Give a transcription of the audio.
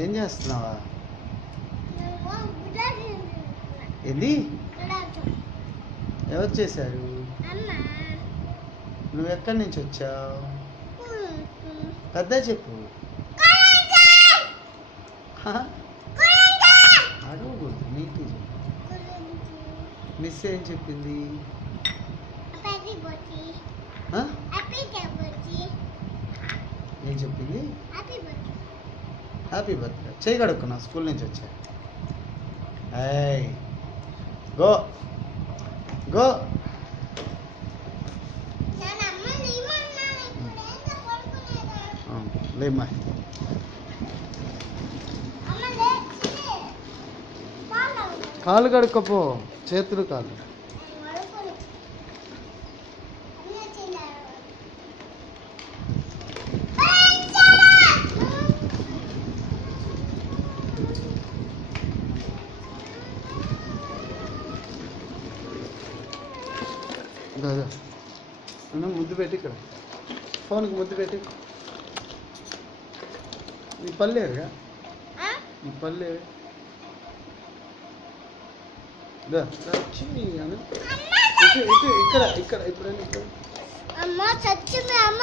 ఏం చేస్తున్నావా. ఏంది. ఎవరు చేశారు నువ్వు ఎక్కడి నుంచి వచ్చావు. పెద్ద చెప్పు! అడగకూడదు నీటి. మిస్ ఏం చెప్పింది. ఏం చెప్పింది. హ్యాపీ బర్త్డే చేయి కడుక్కున్నా స్కూల్ నుంచి వచ్చా. గో. గో? లేమ్మా. కాలు కడుక్కపో. చేతులు కాలు. దాదా అన్న ముద్దు పెట్టి ఇక్కడ. ఫోన్కి ముద్దు పెట్టి. నీ పల్లేరుగా? నీ పల్లె చిన్ని ఇక్కడ ఇక్కడ ఇప్పుడు ఇక్కడ. అమ్మ చచ్చిపోయి అమ్మ.